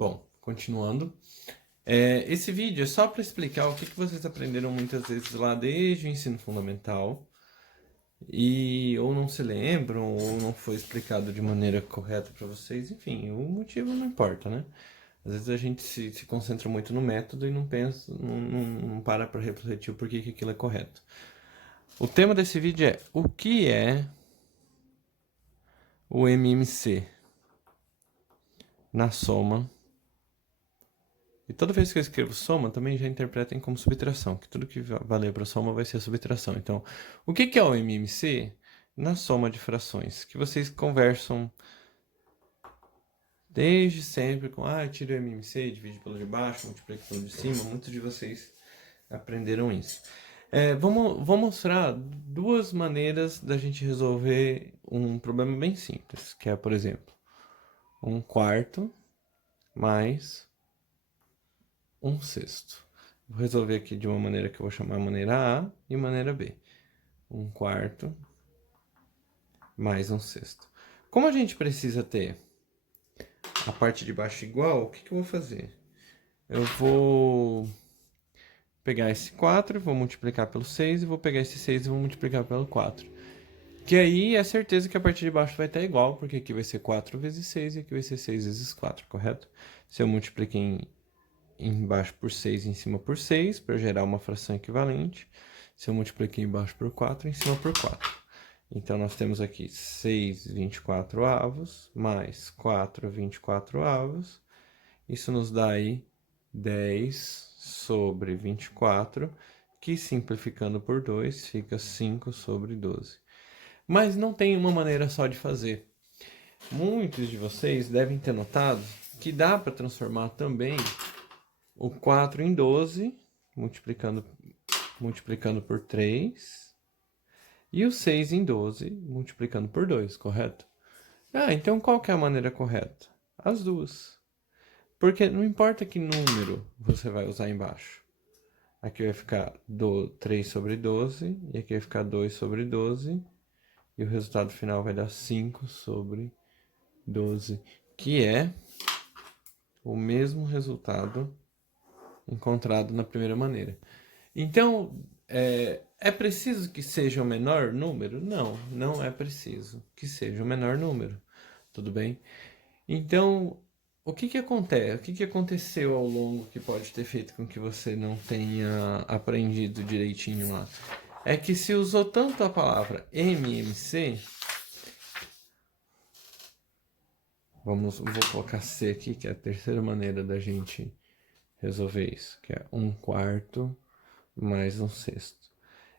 Bom, continuando. Esse vídeo é só para explicar o que vocês aprenderam muitas vezes lá desde o ensino fundamental e ou não se lembram ou não foi explicado de maneira correta para vocês. Enfim, o motivo não importa, né? Às vezes a gente se concentra muito no método e não pensa, não para refletir o porquê que aquilo é correto. O tema desse vídeo é o que é o MMC na soma. E toda vez que eu escrevo soma, também já interpretem como subtração, que tudo que valer para soma vai ser subtração. Então, o que é o MMC? Na soma de frações, que vocês conversam desde sempre com, tira o MMC, divide pelo de baixo, multiplica pelo de cima. Muitos de vocês aprenderam isso. Vou mostrar duas maneiras da gente resolver um problema bem simples, que é, por exemplo, 1/4 mais 1/6. Vou resolver aqui de uma maneira que eu vou chamar maneira A e maneira B. 1/4 mais 1/6. Como a gente precisa ter a parte de baixo igual, o que eu vou fazer? Eu vou pegar esse 4, vou multiplicar pelo 6, e vou pegar esse 6 e vou multiplicar pelo 4. Que aí é certeza que a parte de baixo vai estar igual, porque aqui vai ser 4 vezes 6 e aqui vai ser 6 vezes 4, correto? Se eu multipliquei embaixo por 6 e em cima por 6, para gerar uma fração equivalente. Se eu multipliquei embaixo por 4, em cima por 4. Então, nós temos aqui 6 24avos, mais 4 24avos. Isso nos dá aí 10 sobre 24, que simplificando por 2, fica 5 sobre 12. Mas não tem uma maneira só de fazer. Muitos de vocês devem ter notado que dá para transformar também o 4 em 12, multiplicando por 3, e o 6 em 12, multiplicando por 2, correto? Então qual que é a maneira correta? As duas. Porque não importa que número você vai usar embaixo. Aqui vai ficar 3 sobre 12, e aqui vai ficar 2 sobre 12, e o resultado final vai dar 5 sobre 12, que é o mesmo resultado encontrado na primeira maneira. Então, é preciso que seja o menor número? Não, não é preciso que seja o menor número, tudo bem? Então, o que acontece? O que aconteceu ao longo que pode ter feito com que você não tenha aprendido direitinho lá? É que se usou tanto a palavra MMC, vou colocar C aqui, que é a terceira maneira da gente resolver isso, que é 1/4 mais 1/6.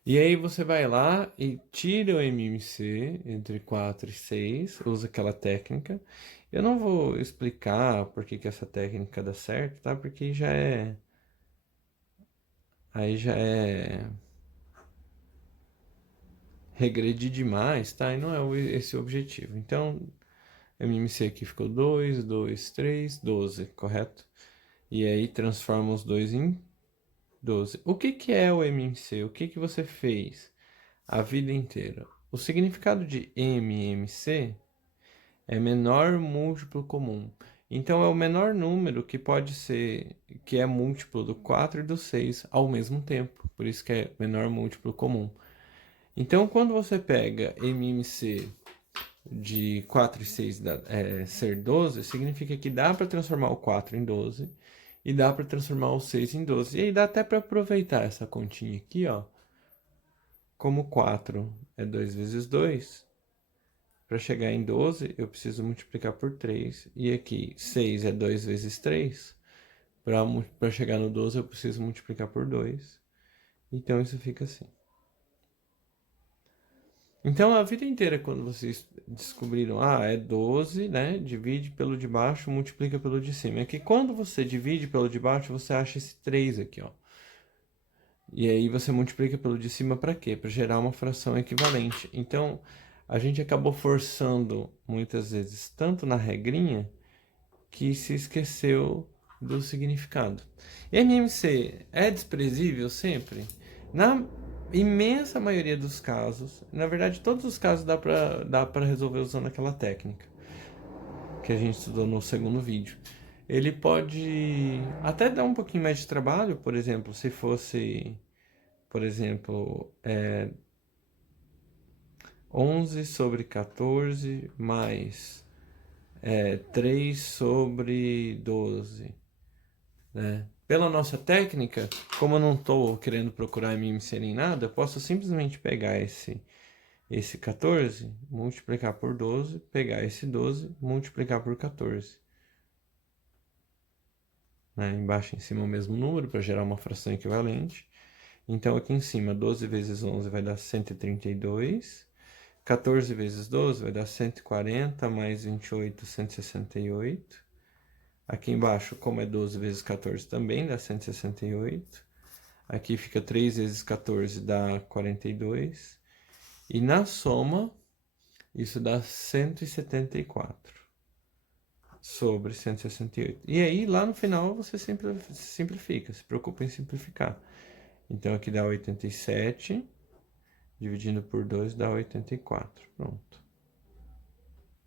E aí você vai lá e tira o MMC entre 4 e 6, usa aquela técnica. Eu não vou explicar por que essa técnica dá certo, tá? Porque aí já é regredir demais, tá? E não é esse o objetivo. Então, MMC aqui ficou 2, 2, 3, 12, correto? E aí transforma os dois em 12. O que é o MMC? O que você fez a vida inteira? O significado de MMC é menor múltiplo comum. Então, é o menor número que pode ser, que é múltiplo do 4 e do 6 ao mesmo tempo. Por isso que é menor múltiplo comum. Então, quando você pega MMC de 4 e 6 ser 12, significa que dá para transformar o 4 em 12 e dá para transformar o 6 em 12. E aí dá até para aproveitar essa continha aqui, ó. Como 4 é 2 vezes 2, para chegar em 12, eu preciso multiplicar por 3. E aqui, 6 é 2 vezes 3. Para chegar no 12, eu preciso multiplicar por 2. Então, isso fica assim. Então, a vida inteira, quando vocês descobriram, é 12, né? Divide pelo de baixo, multiplica pelo de cima. É que quando você divide pelo de baixo, você acha esse 3 aqui, ó. E aí você multiplica pelo de cima para quê? Para gerar uma fração equivalente. Então, a gente acabou forçando muitas vezes tanto na regrinha que se esqueceu do significado. MMC é desprezível sempre? Na imensa maioria dos casos, na verdade todos os casos dá para resolver usando aquela técnica que a gente estudou no segundo vídeo. ele pode até dar um pouquinho mais de trabalho, por exemplo, se fosse, por exemplo, 11 sobre 14 mais 3 sobre 12, né? Pela nossa técnica, como eu não estou querendo procurar MMC nem nada, eu posso simplesmente pegar esse 14, multiplicar por 12, pegar esse 12, multiplicar por 14. Né? Embaixo e em cima o mesmo número para gerar uma fração equivalente. Então aqui em cima 12 vezes 11 vai dar 132. 14 vezes 12 vai dar 140, mais 28, 168. Aqui embaixo, como é 12 vezes 14 também, dá 168. Aqui fica 3 vezes 14, dá 42. E na soma, isso dá 174 sobre 168. E aí, lá no final, você simplifica, se preocupa em simplificar. Então, aqui dá 87, dividindo por 2 dá 84. Pronto.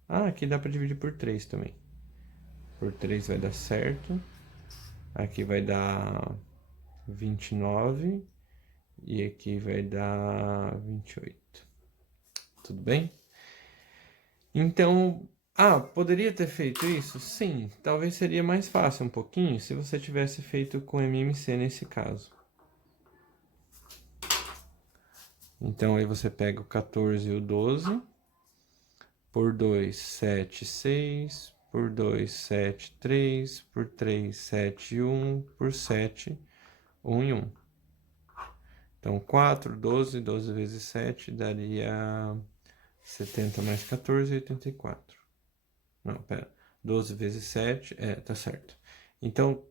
Ah, aqui dá para dividir por 3 também. Por 3 vai dar certo. Aqui vai dar 29. E aqui vai dar 28. Tudo bem? Então, poderia ter feito isso? Sim, talvez seria mais fácil um pouquinho se você tivesse feito com MMC nesse caso. Então, aí você pega o 14 e o 12, por 2, 7, 6, por 2, 7, 3, por 3, 7, 1, por 7, 1 e 1. Então, 4, 12, 12 vezes 7 daria 70 mais 14, 84. Não, pera. 12 vezes 7, tá certo. Então,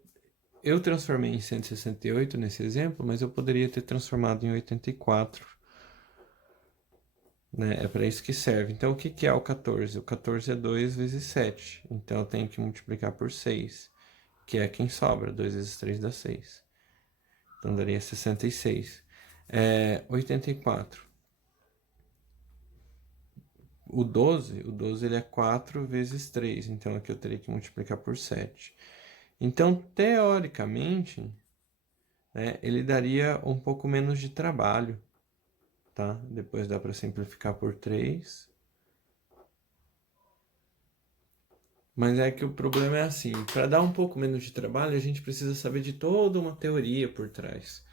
eu transformei em 168 nesse exemplo, mas eu poderia ter transformado em 84. Né? É para isso que serve. Então, o que que é o 14? O 14 é 2 vezes 7. Então, eu tenho que multiplicar por 6, que é quem sobra. 2 vezes 3 dá 6. Então, daria 66. 84. O 12 ele é 4 vezes 3. Então, aqui eu teria que multiplicar por 7. Então, teoricamente, né, ele daria um pouco menos de trabalho, tá? Depois dá para simplificar por 3. Mas é que o problema é assim, para dar um pouco menos de trabalho, a gente precisa saber de toda uma teoria por trás.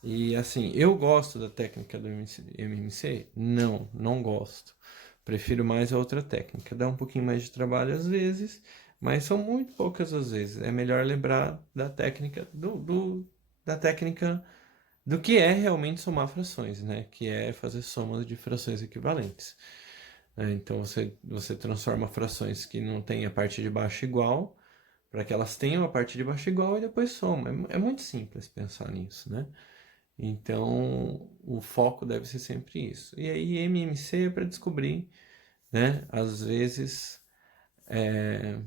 E assim, eu gosto da técnica do MMC? Não, não gosto. Prefiro mais a outra técnica. Dá um pouquinho mais de trabalho às vezes, mas são muito poucas as vezes. É melhor lembrar da técnica da técnica do que é realmente somar frações, né? Que é fazer somas de frações equivalentes. Então você transforma frações que não têm a parte de baixo igual para que elas tenham a parte de baixo igual e depois soma. É muito simples pensar nisso, né? Então o foco deve ser sempre isso. E aí MMC é para descobrir, né? Às vezes é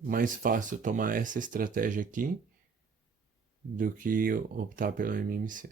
mais fácil tomar essa estratégia aqui do que optar pelo MMC.